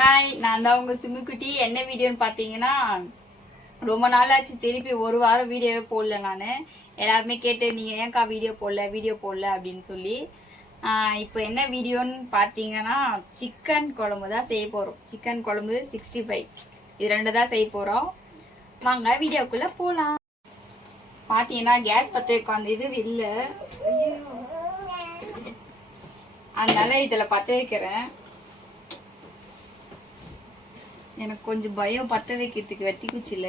Hi, நான் தான் உங்கள் சிம்முக்குட்டி. என்ன வீடியோன்னு பார்த்தீங்கன்னா, ரொம்ப நாளாச்சு திருப்பி ஒரு வாரம் வீடியோவே போடல. நான் எல்லாருமே கேட்டிருந்தீங்க, ஏன்க்கா வீடியோ போடல அப்படின்னு சொல்லி. இப்போ என்ன வீடியோன்னு பார்த்தீங்கன்னா, சிக்கன் குழம்பு தான் செய்ய போகிறோம். சிக்கன் குழம்பு 65 இது 2 தான் செய்ய போகிறோம். வாங்க வீடியோக்குள்ளே போகலாம். பார்த்தீங்கன்னா கேஸ் பற்ற வைக்க இது இல்லை, அதனால இதில் பற்ற வைக்கிறேன். எனக்கு கொஞ்சம் பயம் பற்ற வைக்கிறதுக்கு வெட்டி குச்சில.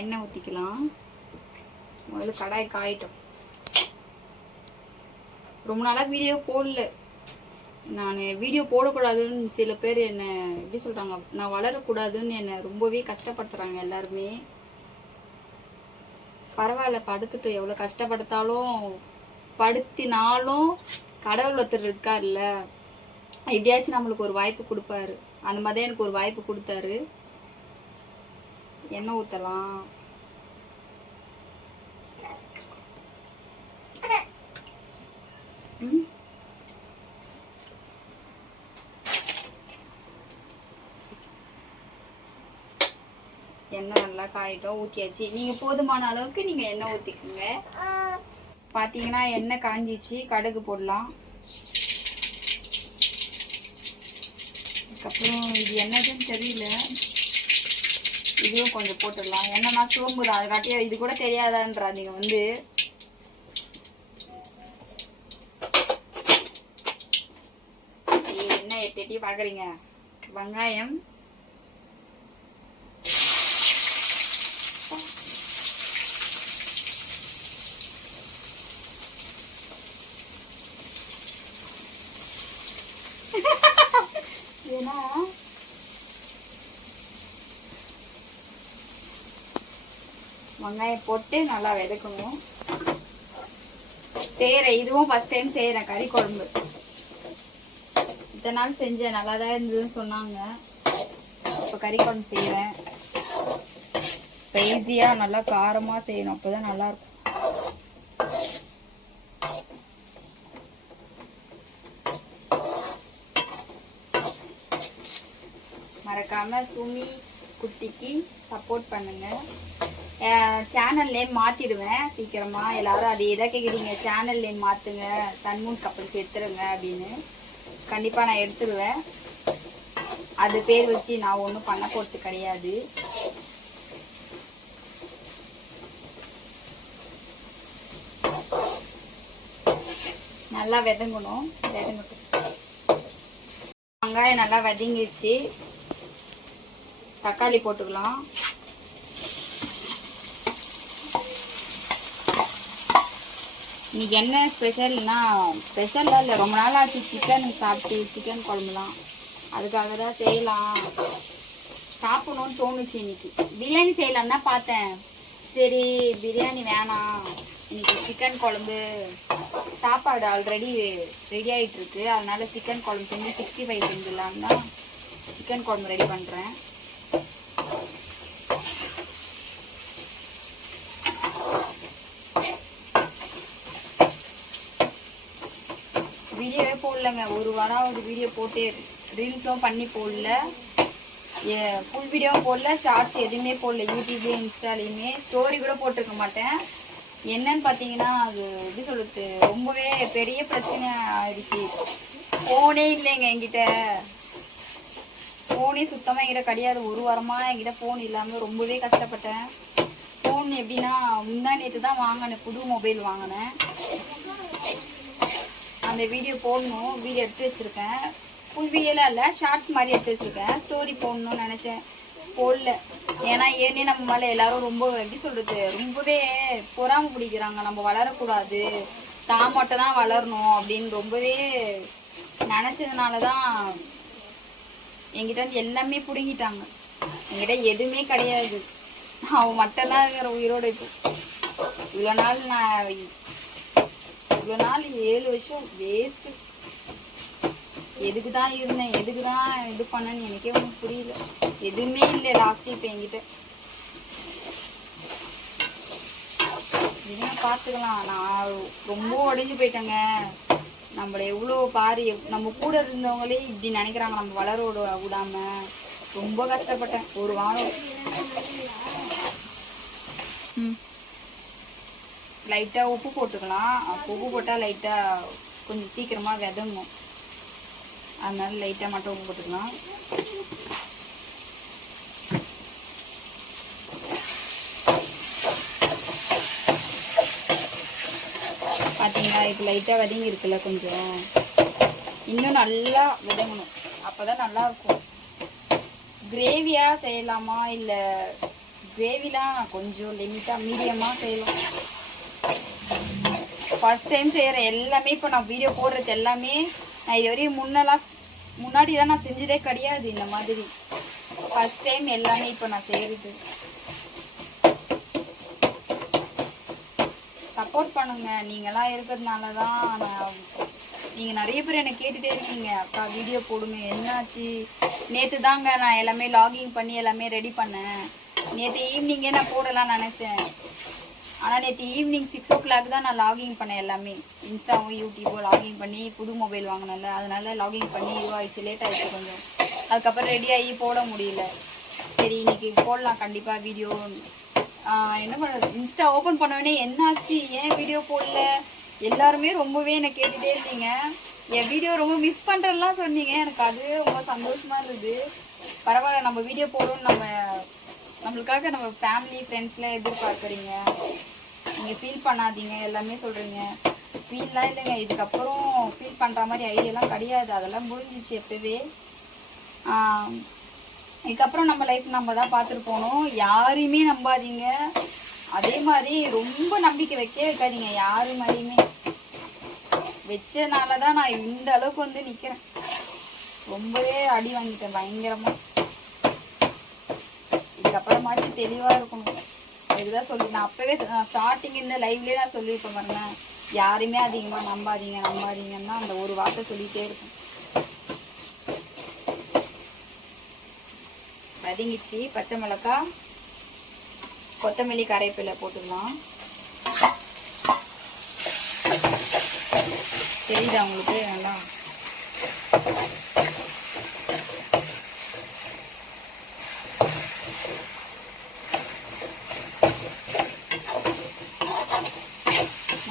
எண்ணெய் ஊற்றிக்கலாம். முதல்ல கடாய் காயிட்டோம். ரொம்ப நாளாக வீடியோ போடல. நான் வீடியோ போடக்கூடாதுன்னு சில பேர் என்னை எப்படி சொல்கிறாங்க, நான் வளரக்கூடாதுன்னு என்னை ரொம்பவே கஷ்டப்படுத்துகிறாங்க எல்லாருமே. பரவாயில்ல, படுத்துட்டு எவ்வளோ படுத்தினாலும் கடவுள் ஒருத்தர் இருக்கார்ல, எப்படியாச்சும் நம்மளுக்கு ஒரு வாய்ப்பு கொடுப்பாரு. அந்த மாதிரி எனக்கு ஒரு வாய்ப்பு கொடுத்தாரு. எண்ணெய் ஊற்றலாம். எண்ணெய் நல்லா காயிட்டோம், ஊற்றியாச்சு. நீங்கள் போதுமான அளவுக்கு நீங்கள் எண்ணெய் ஊற்றிக்குங்க. பார்த்தீங்கன்னா எண்ணெய் காஞ்சிச்சு, கடுகு போடலாம். அதுக்கப்புறம் இது என்னதுன்னு தெரியல, இதுவும் கொஞ்சம் போட்டுடலாம். எண்ணெய்னா சோம்பு தான், அதுக்காட்டியே இது கூட தெரியாதான்றா நீங்கள் வந்து. என்ன எட்டி பார்க்குறீங்க. வெங்காயம் வெங்காயம் போட்டு நல்லா விதக்கணும். செய்கிறேன், இதுவும் ஃபர்ஸ்ட் டைம் செய்கிறேன் கறி குழம்பு. இத்தனை நாள் செஞ்சேன், நல்லா தான் இருந்ததுன்னு சொன்னாங்க. இப்போ கறி குழம்பு செய்கிறேன். ஸ்பைசியாக நல்லா காரமாக செய்யணும், அப்போ தான் நல்லாயிருக்கும். மறக்காமல் சுமி குட்டிக்கு சப்போர்ட் பண்ணுங்கள். சேனல் நேம் மாற்றிடுவேன் சீக்கிரமாக. எல்லோரும் அதே தான் கேட்குறீங்க, சேனல் நேம் மாற்றுங்க, சன்மூன் கப்பல்ஸ் எடுத்துருங்க அப்படின்னு. கண்டிப்பாக நான் எடுத்துருவேன். அது பேர் வச்சு நான் ஒன்றும் பண்ண போகிறது கிடையாது. நல்லா விதங்கணும். வெங்காயம் நல்லா வதங்கிடுச்சு. தக்காளி போட்டுக்கலாம். இன்னைக்கு என்ன ஸ்பெஷல்னா, ஸ்பெஷலாக இல்லை, ரொம்ப நாள் ஆச்சு சிக்கன் சாப்பிட்டு, சிக்கன் குழம்புலாம். அதுக்காக தான் செய்யலாம், சாப்பிடணும்னு தோணுச்சு. இன்னைக்கு பிரியாணி செய்யலாம் தான் பார்த்தேன். சரி பிரியாணி வேணாம், இன்னைக்கு சிக்கன் குழம்பு, சாப்பாடு ஆல்ரெடி ரெடி ஆகிட்டுருக்கு, அதனால சிக்கன் குழம்பு செஞ்சு 65 செஞ்சிடலான்னு தான் சிக்கன் குழம்பு ரெடி பண்ணுறேன். வீடியோவே போடலங்க, ஒரு வாரம் ஒரு வீடியோ போட்டே, ரீல்ஸும் பண்ணி போடல, ஃபுல் வீடியோவும் போடல, ஷார்ட்ஸ் எதுவுமே போடல. யூடியூப்லேயும் இன்ஸ்டாலையுமே ஸ்டோரி கூட போட்டிருக்க மாட்டேன். என்னன்னு பார்த்தீங்கன்னா, அது எப்படி சொல்கிறது, ரொம்பவே பெரிய பிரச்சனை ஆயிடுச்சு. ஃபோனே இல்லைங்க என்கிட்ட, ஃபோனே சுத்தமாக என்கிட்ட கிடையாது. ஒரு வாரமாக என்கிட்ட ஃபோன் இல்லாமல் ரொம்பவே கஷ்டப்பட்டேன். ஃபோன் எப்படின்னா, முந்தா நேற்று தான் வாங்கினேன், புது மொபைல் வாங்கினேன். அந்த வீடியோ போடணும், வீடியோ எடுத்து வச்சுருக்கேன். ஃபுல் வீடியோலாம் இல்லை, ஷார்ட்ஸ் மாதிரி எடுத்து வச்சுருக்கேன். ஸ்டோரி போடணும்னு நினச்சேன், போடல. ஏன்னா ஏன்னே நம்ம மேலே எல்லோரும் ரொம்ப எப்படி சொல்கிறது, ரொம்பவே பொறாமை பிடிக்கிறாங்க. நம்ம வளரக்கூடாது, தான் மட்டும் தான் வளரணும் அப்படின்னு ரொம்பவே நினச்சதுனால தான் என்கிட்ட வந்து எல்லாமே பிடுங்கிட்டாங்க. என்கிட்ட எதுவுமே கிடையாது, அவன் மட்டும்தான் இருக்கிற உயிரோடு. இப்போ இவ்வளோ நாள் 7 வருஷம் வேஸ்ட்டு. எதுக்கு தான் இருந்தேன், எதுக்கு தான் இது பண்ணேன்னு எனக்கே ஒன்றும் புரியல. எதுவுமே இல்லை லாஸ்ட்டு இப்போ என்கிட்ட. இதுன்னு பார்த்துக்கலாம். நான் ரொம்ப உடஞ்சி போயிட்டேங்க. நம்மளை எவ்வளோ பாரு, நம்ம கூட இருந்தவங்களே இப்படி நினைக்கிறாங்க, நம்ம வளரோட விடாம. ரொம்ப கஷ்டப்பட்டேன் ஒரு வாரம். லைட்டாக உப்பு போட்டுக்கலாம். உப்பு போட்டால் லைட்டாக கொஞ்சம் சீக்கிரமாக விதங்கும். அதனால லைட்டாக மட்டும் உப்பு போட்டுக்கலாம். பார்த்தீங்களா, இப்போ லைட்டாக விதங்கி இருக்குல்ல, கொஞ்சம் இன்னும் நல்லா விதங்கணும். அப்போ தான் நல்லாயிருக்கும். கிரேவியாக செய்யலாமா இல்லை கிரேவிலாம் கொஞ்சம் லிமிட்டாக மீடியமாக செய்யலாம். ஃபர்ஸ்ட் டைம் செய்கிற எல்லாமே இப்போ நான் வீடியோ போடுறது எல்லாமே நான் இது வரையும் முன்னாடிலாம் நான் செஞ்சதே கிடையாது. இந்த மாதிரி ஃபர்ஸ்ட் டைம் எல்லாமே இப்போ நான் செய்கிறது. சப்போர்ட் பண்ணுங்க. நீங்களாம் இருக்கிறதுனால தான் நீங்கள் நிறைய பேர் என்னை கேட்டுகிட்டே இருக்கீங்க, அக்கா வீடியோ போடுங்க. என்னாச்சு? நேற்று தாங்க நான் எல்லாமே லாகிங் பண்ணி எல்லாமே ரெடி பண்ணேன். நேற்று ஈவினிங்கே நான் போடலாம்னு நினச்சேன். ஆனால் நேற்று ஈவினிங் 6 o'clock தான் நான் லாகிங் பண்ணேன். எல்லாமே இன்ஸ்டாவும் யூடியூபும் லாகிங் பண்ணி புது மொபைல் வாங்கினேன்ல, அதனால லாகிங் பண்ணி இதுவாகிடுச்சு, லேட் ஆகிடுச்சு கொஞ்சம். அதுக்கப்புறம் ரெடியாகி போட முடியல. சரி இன்னைக்கு போடலாம் கண்டிப்பாக வீடியோ. என்ன பண்ணுறது, இன்ஸ்டா ஓப்பன் பண்ணோடனே என்னாச்சு, ஏன் வீடியோ போடல? எல்லாருமே ரொம்பவே என்னை கேட்டுகிட்டே இருந்தீங்க. என் வீடியோ ரொம்ப மிஸ் பண்ணுறதுலாம் சொன்னீங்க. எனக்கு அதுவே ரொம்ப சந்தோஷமாக இருந்தது. பரவாயில்ல, நம்ம வீடியோ போடணும்னு நம்மளுக்காக நம்ம ஃபேமிலி ஃப்ரெண்ட்ஸ்லாம் எதிர்பார்க்குறீங்க. நீங்கள் ஃபீல் பண்ணாதீங்க எல்லாமே சொல்கிறீங்க. ஃபீல்லாம் இல்லைங்க, இதுக்கப்புறம் ஃபீல் பண்ணுற மாதிரி ஐடியாலாம் கிடையாது. அதெல்லாம் முடிஞ்சிச்சு எப்போவே. இதுக்கப்புறம் நம்ம லைஃப் நம்ம தான் பார்த்துட்டு போகணும். யாரையுமே நம்பாதீங்க. அதே மாதிரி ரொம்ப நம்பிக்கை வைக்காதீங்க யாரு மாதிரியுமே. வச்சனால தான் நான் இந்த அளவுக்கு வந்து நிற்கிறேன். ரொம்பவே அடி வாங்கிட்டேன் பயங்கரமாக. இதுக்கப்புறமாச்சு தெளிவாக இருக்கணும். இதுதான் சொல்லி நான் அப்போவே ஸ்டார்டிங் இந்த லைவ்லேயே நான் சொல்லியிருப்பேன் பாருங்க, யாருமே அதிகமாக நம்பாதீங்கன்னா அந்த ஒரு வார்த்தை சொல்லிகிட்டே இருக்கும். வதங்கிச்சு. பச்சை மிளகாய், கொத்தமல்லி, கரைவேப்பிலை போட்டுக்கலாம். தெரியுதா உங்களுக்கு? நல்லா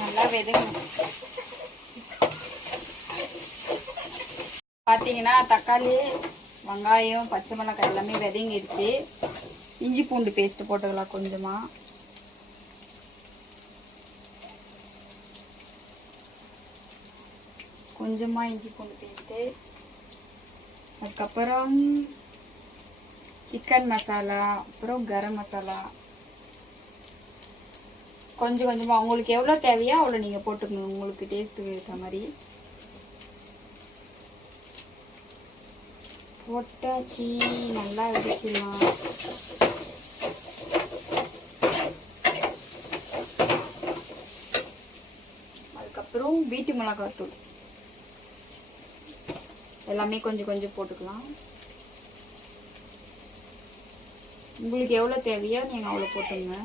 நல்லா வெதங்கணும். பார்த்தீங்கன்னா தக்காளி, வெங்காயம், பச்சை மிளகாய் எல்லாமே விதங்கிடுச்சு. இஞ்சி பூண்டு பேஸ்ட்டு போட்டுக்கலாம் கொஞ்சமாக. இஞ்சி பூண்டு பேஸ்ட்டு. அதுக்கப்புறம் சிக்கன் மசாலா, அப்புறம் கரம் மசாலா கொஞ்சமாக உங்களுக்கு எவ்வளோ தேவையோ அவ்வளோ நீங்கள் போட்டுக்கணும், உங்களுக்கு டேஸ்ட்டுக்கு ஏற்ற மாதிரி. போட்டாச்சு. நல்லா வதக்கலாம். அதுக்கப்புறம் வீட்டு மிளகாத்தூள் எல்லாமே கொஞ்சம் போட்டுக்கலாம். உங்களுக்கு எவ்வளோ தேவையோ நீங்கள் அவ்வளோ போட்டுங்க.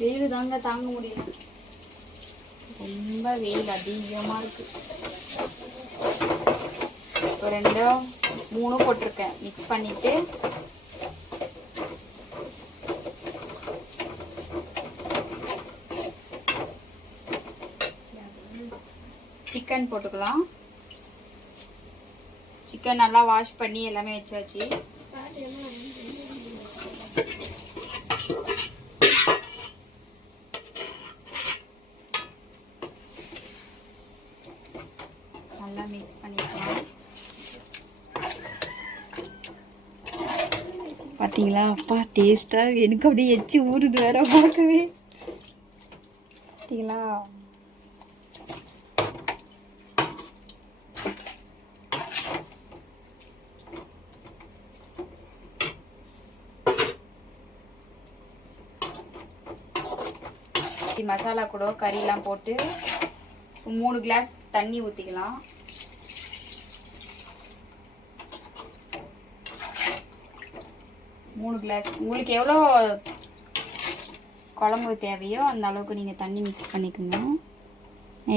வெயில் தாங்க தாங்க முடியல, ரொம்ப வெயில் அதிகமாக இருக்குது. இப்போ 2 3 போட்டிருக்கேன். மிக்ஸ் பண்ணிவிட்டு சிக்கன் போட்டுக்கலாம். சிக்கன் நல்லா வாஷ் பண்ணி எல்லாமே வச்சாச்சு. நல்லா மிக்ஸ் பண்ணிக்கலாம். பார்த்தீங்களா, அப்பா டேஸ்ட்டாக எனக்கு அப்படியே எச்சி ஊறுது வேற பார்க்கவே. பார்த்தீங்களா, மசாலா கூட கறிலாம் போட்டு 3 கிளாஸ் தண்ணி ஊற்றிக்கலாம். கிளாஸ் உங்களுக்கு எவ்வளோ குழம்பு தேவையோ அந்த அளவுக்கு நீங்கள் தண்ணி மிக்ஸ் பண்ணிக்கோங்க.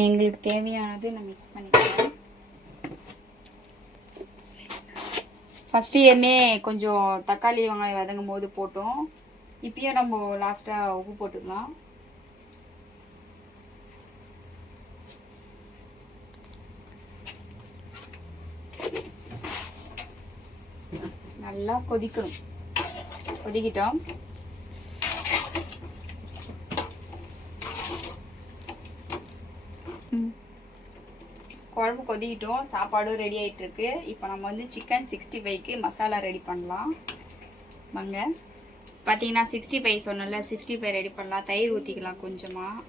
எங்களுக்கு தேவையானது நான் மிக்ஸ் பண்ணிக்கிறேன். ஃபஸ்ட்டு கொஞ்சம் தக்காளி வெங்காயம் வதங்கும் போது போட்டோம். இப்பயே நம்ம லாஸ்ட்டாக உப்பு போட்டுக்கலாம். நல்லா கொதிக்கணும். கொதிக்கிட்டோம். குழம்பு கொதிக்கிட்டோம். சாப்பாடும் ரெடி ஆகிட்டு இருக்கு. இப்போ நம்ம வந்து சிக்கன் 65க்கு மசாலா ரெடி பண்ணலாம் வாங்க. பார்த்தீங்கன்னா 65 சொன்னல, 65 ரெடி பண்ணலாம். தயிர் ஊற்றிக்கலாம் கொஞ்சமாக.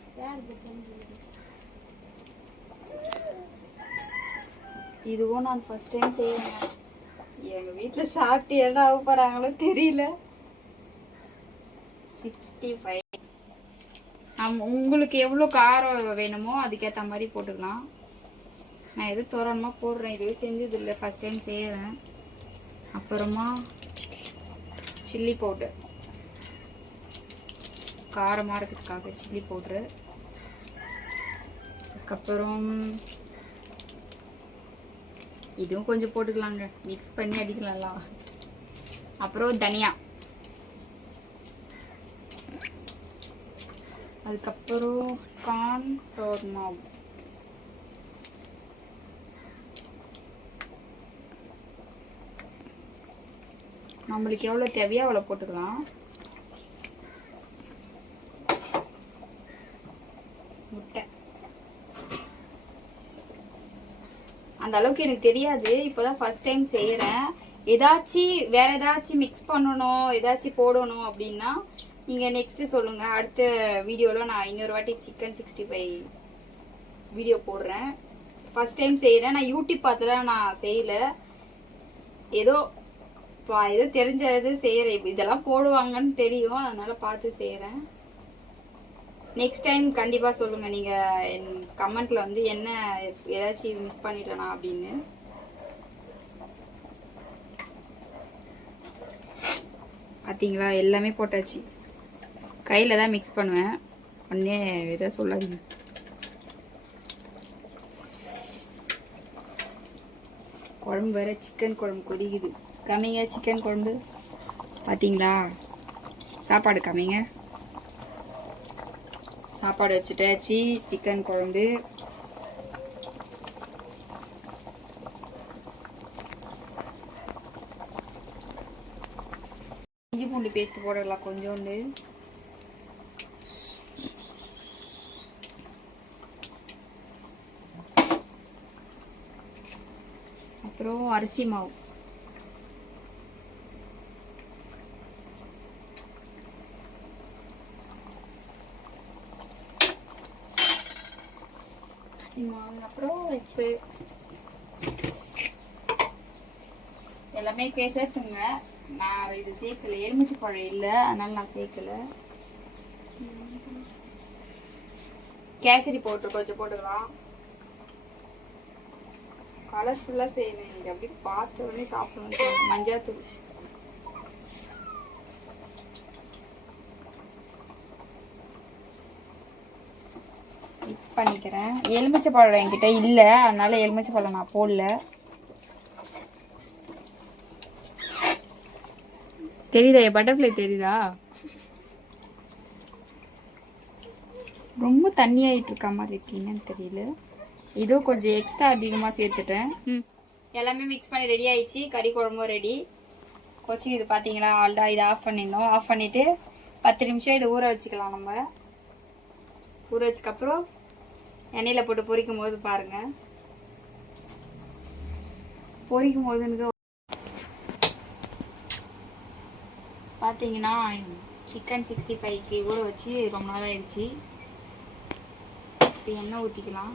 இதுவும் நான் ஃபர்ஸ்ட் டைம் செய்வேன். எங்கள் வீட்டில் சாப்பிட்டு என்ன ஆக போகிறாங்களோ தெரியல. 65 உங்களுக்கு எவ்வளோ காரம் வேணுமோ அதுக்கேற்ற மாதிரி போட்டுக்கலாம். நான் எது தோராளமாக போடுறேன். இதுவே செஞ்சது இல்லை, ஃபஸ்ட் டைம் செய்கிறேன். அப்புறமா சில்லி பவுடர், காரமாக இருக்கிறதுக்காக சில்லி பவுட்ரு. அதுக்கப்புறம் இதுவும் கொஞ்சம் போட்டுக்கலாங்க, மிக்ஸ் பண்ணி அடிக்கலாம்லாம். அப்புறம் தனியா, அதுக்கப்புறம் கார்ன்ஃப்ளவர் மாவு, நம்மளுக்கு எவ்வளோ தேவையோ அவ்வளோ போட்டுக்கலாம். முட்டை அந்த அளவுக்கு எனக்கு தெரியாது, இப்போதான் ஃபர்ஸ்ட் டைம் செய்கிறேன். வேற ஏதாச்சும் மிக்ஸ் பண்ணணும், ஏதாச்சும் போடணும் அப்படின்னா நீங்கள் நெக்ஸ்ட்டு சொல்லுங்கள். அடுத்த வீடியோவில் நான் இன்னொரு வாட்டி சிக்கன் 65 வீடியோ போடுறேன். ஃபர்ஸ்ட் டைம் செய்கிறேன். நான் யூடியூப் பார்த்துலாம் நான் செய்யலை, ஏதோ தெரிஞ்சது செய்கிறேன். இதெல்லாம் போடுவாங்கன்னு தெரியும், அதனால் பார்த்து செய்கிறேன். நெக்ஸ்ட் டைம் கண்டிப்பாக சொல்லுங்கள் நீங்கள் என் கமெண்ட்டில் வந்து என்ன ஏதாச்சும் மிஸ் பண்ணிட்டேனா அப்படின்னு. பார்த்தீங்களா, எல்லாமே போட்டாச்சு. கையில் தான் மிக்ஸ் பண்ணுவேன், ஒன்றே எதாவது சொல்லாதீங்க. குழம்பு வேறு சிக்கன் குழம்பு கொதிக்குது. கம்மிங்க சிக்கன் குழம்பு. பார்த்தீங்களா, சாப்பாடு கம்மிங்க. சாப்பாடு வச்சுட்டாச்சு. சிக்கன் குழம்பு இஞ்சி பூண்டு பேஸ்ட் போடலாம் கொஞ்சோண்டு. அப்புறம் அரிசி மாவு, அப்புறம் உப்பு எல்லாமே சேர்த்துங்க. நான் இது சேர்க்கல, எலுமிச்சை பழம் இல்லை, அதனால நான் சேர்க்கல. கேசரி பவுடர் கொஞ்சம் போட்டுக்கலாம். கலர்ஃபுல்லாக செய்யணும் இன்னைக்கு, அப்படி பார்த்த உடனே சாப்பிடணும். மஞ்சாத்தூள், மிக்ஸ் பண்ணிக்கிறேன். எலுமிச்சை பழம் என்கிட்ட இல்லை, அதனால எலுமிச்சை பழம் நான் போடல. தெரியுதா பட்டர்ஃப்ளை தெரியுதா? ரொம்ப தண்ணி ஆகிட்டு இருக்க மாதிரி இருக்கீங்கன்னு தெரியல. இதோ கொஞ்சம் எக்ஸ்ட்ரா அதிகமாக சேர்த்துட்டேன். எல்லாமே மிக்ஸ் பண்ணி ரெடி ஆயிடுச்சு. கறி குழம்பும் ரெடி. கொச்சி இது பார்த்தீங்களா, ஆல்டா இதை ஆஃப் பண்ணிடணும். ஆஃப் பண்ணிவிட்டு 10 நிமிஷம் இதை ஊற வச்சுக்கலாம். நம்ம ஊற வச்சதுக்கப்புறம் எண்ணெயில் போட்டு பொரிக்கும் போது பாருங்கள், பொரிக்கும் போது பார்த்தீங்கன்னா சிக்கன் 65க்கு ஊற வச்சு ரொம்ப நாள் ஆயிடுச்சு. இப்போ எண்ணெய் ஊற்றிக்கலாம்.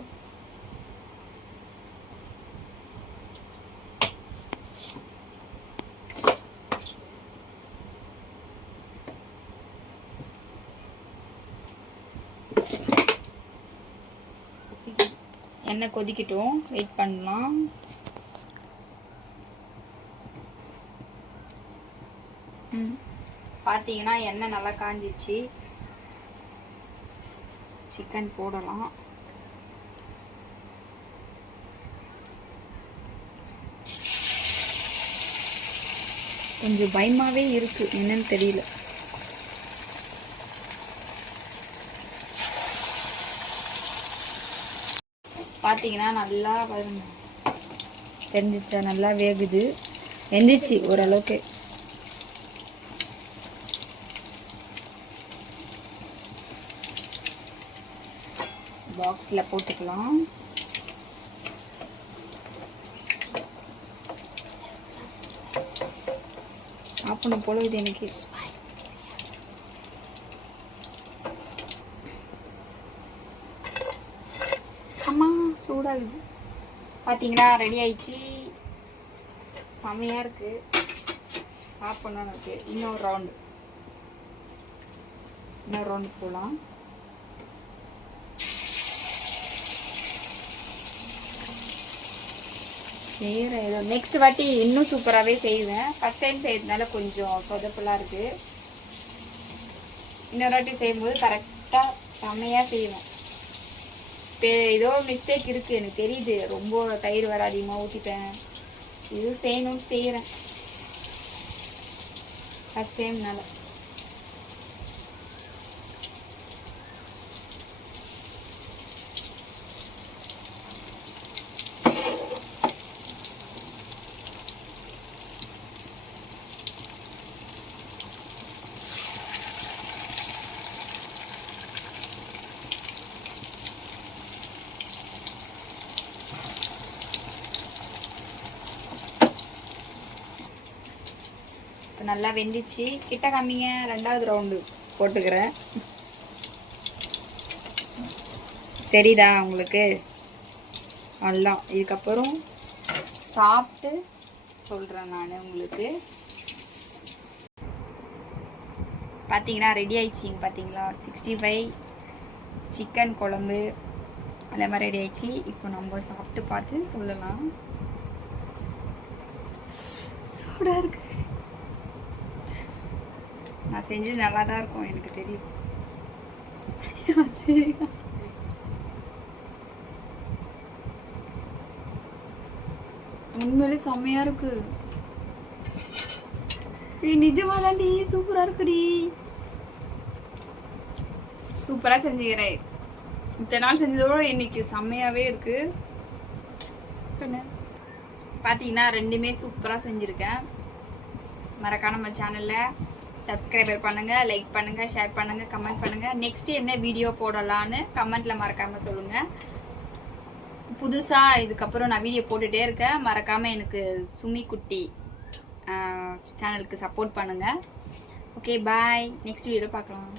எண்ணெய் கொதிக்கட்டும், வெயிட் பண்ணலாம். பார்த்தீங்கன்னா எண்ணெய் நல்லா காஞ்சிச்சு. சிக்கன் போடலாம். கொஞ்சம் பயமாவே இருக்கு, என்னன்னு தெரியல. பார்த்தீங்கன்னா நல்லா தெரிஞ்சிச்சா, நல்லா வேகுது, வெந்துச்சு ஓரளவுக்கு. பாக்ஸில் போட்டுக்கலாம். சாப்பிடணும் போல இது எனக்கு. அம்மா சூடாகுது. பார்த்தீங்களா ரெடி ஆயிடுச்சு. செமையாக இருக்கு, சாப்பிடணும் இருக்கு. இன்னொரு ரவுண்டு போகலாம். சரி, ஏதோ நெக்ஸ்ட் வாட்டி இன்னும் சூப்பராகவே செய்வேன். ஃபஸ்ட் டைம் செய்யறதுனால கொஞ்சம் சொதப்பலாக இருக்குது. இன்னொரு வாட்டி செய்யும்போது கரெக்டாக செம்மையாக செய்வேன். இப்போ ஏதோ மிஸ்டேக் இருக்குது எனக்கு தெரியுது. ரொம்ப தயிர் வர அதிகமாக ஊற்றிட்டேன். இதுவும் செய்யணும்னு செய்கிறேன் ஃபஸ்ட் டைம்னால. நல்லா வெந்துச்சு. கிட்ட காமிங்க. ரெண்டாவது ரவுண்டு போட்டுக்கிறேன். தெரியுதா உங்களுக்கு? அவ்வளோதான். இதுக்கப்புறம் சாப்பிட்டு சொல்கிறேன் நான் உங்களுக்கு. பார்த்தீங்கன்னா ரெடி ஆயிடுச்சிங்க. பார்த்தீங்களா 65 சிக்கன் குழம்பு அந்த மாதிரி ரெடி ஆயிடுச்சு. இப்போ நம்ம சாப்பிட்டு பார்த்து சொல்லலாம். சூடாக இருக்கு. நான் செஞ்சது நல்லா தான் இருக்கும், எனக்கு தெரியும். சரி, உண்மையிலே செம்மையா இருக்கு. நிஜமா தாண்டி சூப்பரா இருக்குடி. சூப்பரா செஞ்சுக்கிறேன். இத்தனை நாள் செஞ்சதோட இன்னைக்கு செம்மையாவே இருக்கு. பார்த்தீங்கன்னா ரெண்டுமே சூப்பராக செஞ்சுருக்கேன். மறக்காம நம்ம சேனலில் சப்ஸ்கிரைபர் பண்ணுங்கள், லைக் பண்ணுங்கள், ஷேர் பண்ணுங்கள், கமெண்ட் பண்ணுங்கள். நெக்ஸ்ட்டு என்ன வீடியோ போடலான்னு கமெண்ட்டில் மறக்காமல் சொல்லுங்கள். புதுசாக இதுக்கப்புறம் நான் வீடியோ போட்டுகிட்டே இருக்கேன். மறக்காமல் எனக்கு சுமி குட்டி சேனலுக்கு சப்போர்ட் பண்ணுங்கள். ஓகே, பாய். நெக்ஸ்ட் வீடியோ பார்க்கலாம்.